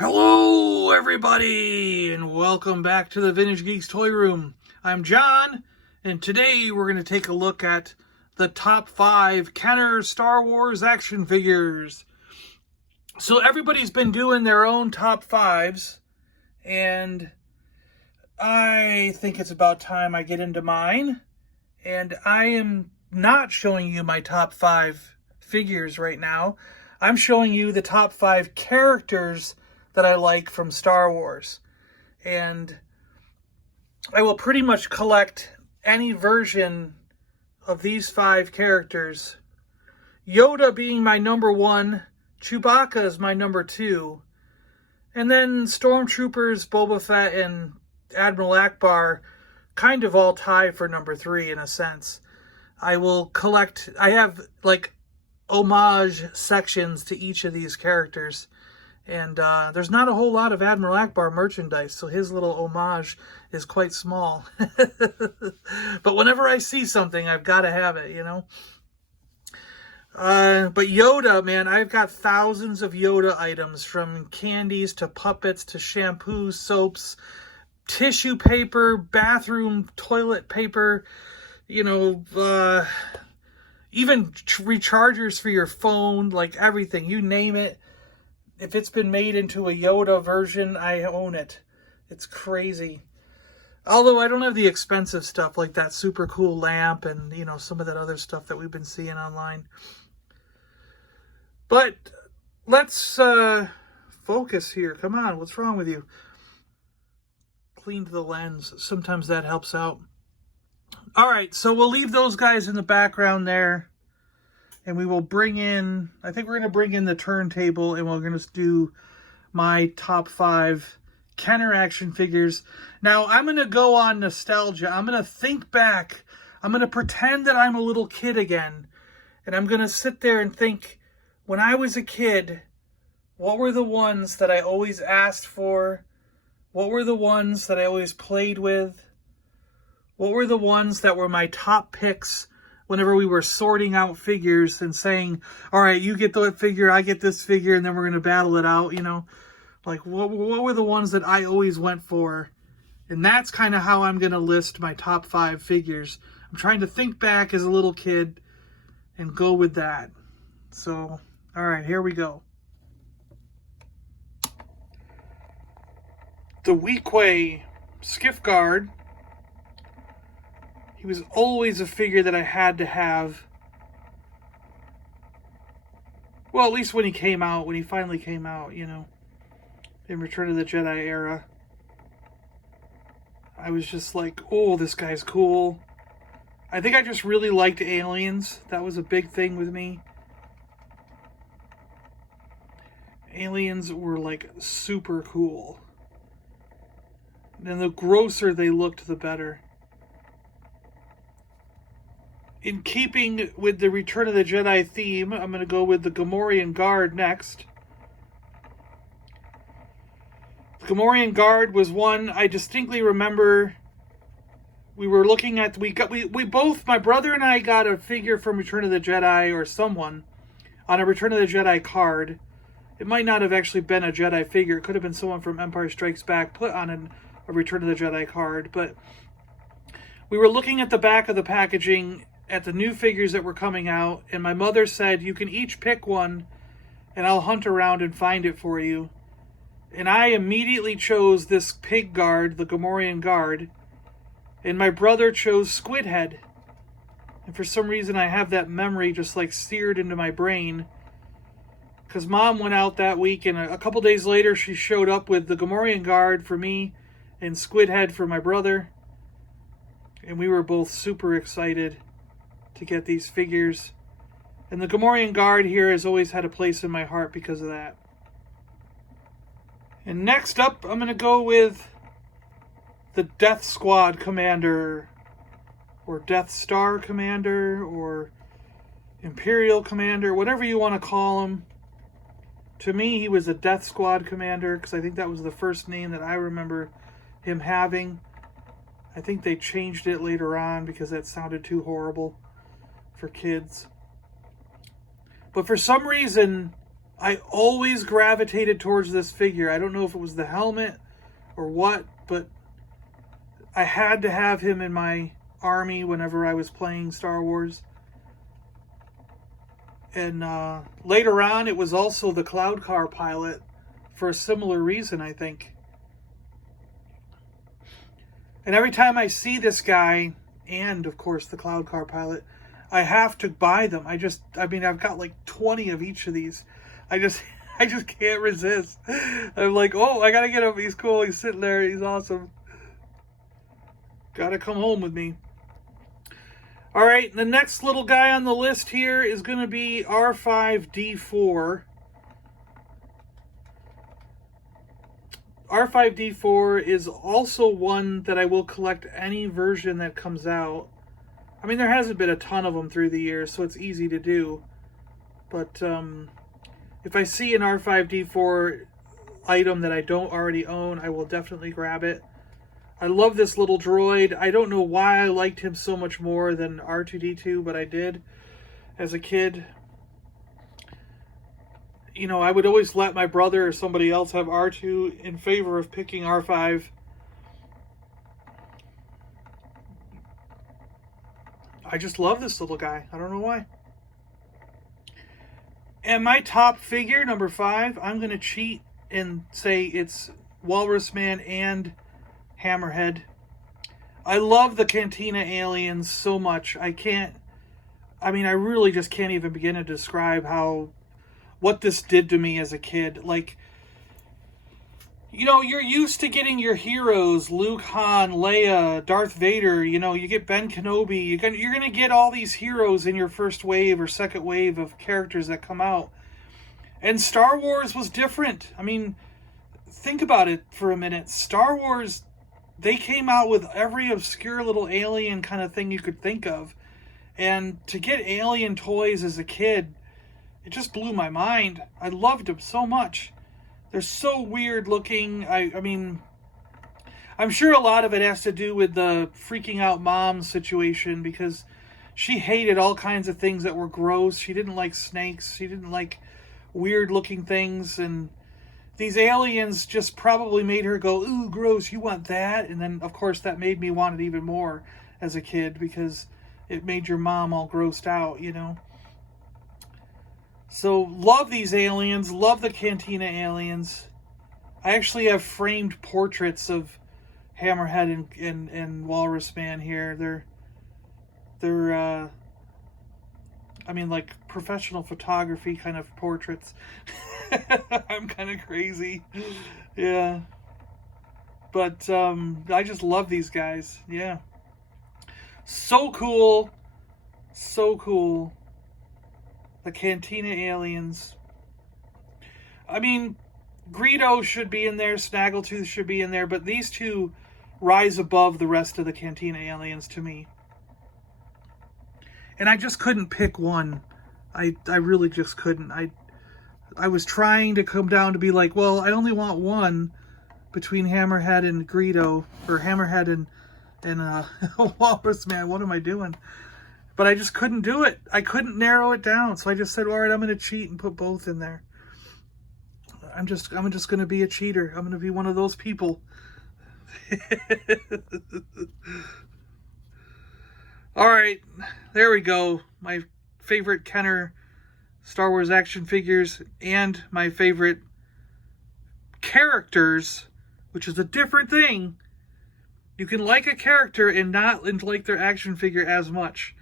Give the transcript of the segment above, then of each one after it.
Hello everybody and welcome back to the Vintage Geeks Toy Room. I'm John and today we're going to take a look at the top 5 Kenner Star Wars action figures. So everybody's been doing their own top 5s and I think it's about time I get into mine. And I am not showing you my top 5 figures right now. I'm showing you the top 5 characters that I like from Star Wars. And I will pretty much collect any version of these 5 characters. Yoda being my number 1, Chewbacca is my number 2, and then Stormtroopers, Boba Fett, and Admiral Akbar kind of all tie for number 3 in a sense. I will collect, I have like homage sections to each of these characters. And there's not a whole lot of Admiral Akbar merchandise, so his little homage is quite small. But whenever I see something, I've got to have it, you know. But Yoda, man, I've got thousands of Yoda items, from candies to puppets to shampoos, soaps, tissue paper, bathroom toilet paper, you know, even rechargers for your phone, like everything, you name it. If it's been made into a Yoda version, I own it. It's crazy. Although I don't have the expensive stuff like that super cool lamp and, you know, some of that other stuff that we've been seeing online. But let's focus here. Come on, what's wrong with you? Cleaned the lens. Sometimes that helps out. All right, so we'll leave those guys in the background there. And we will bring in, I think we're going to bring in the turntable, and we're going to do my top 5 Kenner action figures. Now, I'm going to go on nostalgia. I'm going to think back. I'm going to pretend that I'm a little kid again. And I'm going to sit there and think, when I was a kid, what were the ones that I always asked for? What were the ones that I always played with? What were the ones that were my top picks whenever we were sorting out figures and saying, all right, you get that figure, I get this figure, and then we're going to battle it out, you know? Like, what were the ones that I always went for? And that's kind of how I'm going to list my top 5 figures. I'm trying to think back as a little kid and go with that. So, all right, here we go. The Weequay Skiff Guard. He was always a figure that I had to have. Well, at least when he came out, when he finally came out, you know, in Return of the Jedi era. I was just like, oh, this guy's cool. I think I just really liked aliens. That was a big thing with me. Aliens were like super cool. And the grosser they looked, the better. In keeping with the Return of the Jedi theme, I'm going to go with the Gamorrean Guard next. The Gamorrean Guard was one I distinctly remember. We were looking at, we both, my brother and I got a figure from Return of the Jedi, or someone, on a Return of the Jedi card. It might not have actually been a Jedi figure. It could have been someone from Empire Strikes Back put on a Return of the Jedi card. But we were looking at the back of the packaging at the new figures that were coming out, and my mother said, you can each pick one and I'll hunt around and find it for you. And I immediately chose this pig guard, the Gamorrean Guard, and my brother chose Squid Head. And for some reason I have that memory just like seared into my brain, because Mom went out that week, and a couple days later she showed up with the Gamorrean Guard for me and Squid Head for my brother, and we were both super excited to get these figures. And the Gamorrean Guard here has always had a place in my heart because of that. And next up, I'm going to go with the Death Squad Commander, or Death Star Commander, or Imperial Commander, whatever you want to call him. To me, he was a Death Squad Commander, because I think that was the first name that I remember him having. I think they changed it later on because that sounded too horrible for kids. But for some reason, I always gravitated towards this figure. I don't know if it was the helmet or what, but I had to have him in my army whenever I was playing Star Wars. And later on, it was also the Cloud Car pilot for a similar reason, I think. And every time I see this guy, and of course the Cloud Car pilot, I have to buy them. I've got like 20 of each of these. I just can't resist. I'm like, oh, I gotta get him. He's cool. He's sitting there. He's awesome. Gotta come home with me. All right, the next little guy on the list here is going to be R5-D4. R5-D4 is also one that I will collect any version that comes out. I mean, there hasn't been a ton of them through the years, so it's easy to do. But if I see an R5-D4 item that I don't already own, I will definitely grab it. I love this little droid. I don't know why I liked him so much more than R2-D2, but I did as a kid. You know, I would always let my brother or somebody else have R2 in favor of picking R5. I just love this little guy. I don't know why. And my top figure, number 5, I'm going to cheat and say it's Walrus Man and Hammerhead. I love the Cantina aliens so much. I really just can't even begin to describe what this did to me as a kid. Like, you know, you're used to getting your heroes, Luke, Han, Leia, Darth Vader, you know, you get Ben Kenobi, you're going to get all these heroes in your first wave or second wave of characters that come out. And Star Wars was different. I mean, think about it for a minute. Star Wars, they came out with every obscure little alien kind of thing you could think of. And to get alien toys as a kid, it just blew my mind. I loved them so much. They're so weird looking. I mean, I'm sure a lot of it has to do with the freaking out mom situation, because she hated all kinds of things that were gross. She didn't like snakes. She didn't like weird looking things. And these aliens just probably made her go, ooh, gross, you want that? And then, of course, that made me want it even more as a kid, because it made your mom all grossed out, you know? So, love these aliens. Love the Cantina aliens. I actually have framed portraits of Hammerhead and Walrus Man here. They're like professional photography kind of portraits. I'm kind of crazy. Yeah. But I just love these guys. Yeah. So cool. So cool. The Cantina aliens. I mean, Greedo should be in there. Snaggletooth should be in there. But these two rise above the rest of the Cantina aliens to me. And I just couldn't pick one. I really just couldn't. I was trying to come down to be like, well, I only want one between Hammerhead and Greedo, or Hammerhead and Walrus Man. What am I doing? But I just couldn't do it. I couldn't narrow it down. So I just said, all right, I'm going to cheat and put both in there. I'm just going to be a cheater. I'm going to be one of those people. All right, there we go. My favorite Kenner Star Wars action figures and my favorite characters, which is a different thing. You can like a character and not like their action figure as much.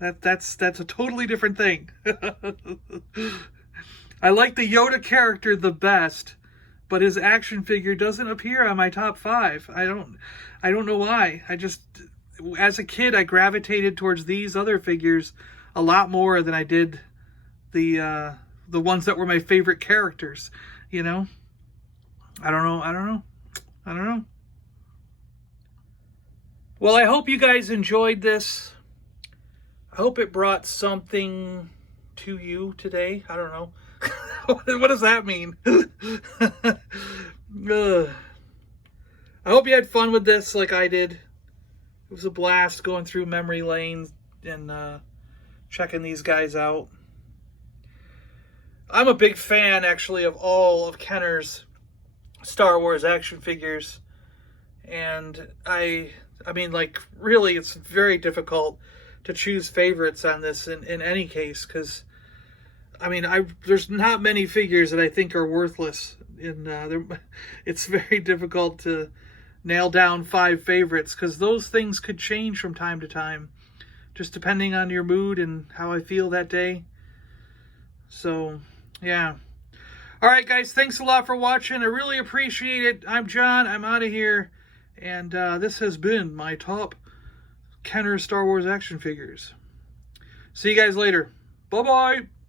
That's a totally different thing. I like the Yoda character the best, but his action figure doesn't appear on my top 5. I don't know why. As a kid, I gravitated towards these other figures a lot more than I did the ones that were my favorite characters, you know? I don't know. Well, I hope you guys enjoyed this. I hope it brought something to you today. I don't know. What does that mean? I hope you had fun with this like I did. It was a blast going through memory lane and checking these guys out. I'm a big fan, actually, of all of Kenner's Star Wars action figures. And I mean, like, really, it's very difficult to choose favorites on this in any case, because, I mean, there's not many figures that I think are worthless. It's very difficult to nail down 5 favorites, because those things could change from time to time, just depending on your mood and how I feel that day. So, yeah. All right, guys, thanks a lot for watching. I really appreciate it. I'm John. I'm out of here. And this has been my top Kenner Star Wars action figures. See you guys later. Bye-bye.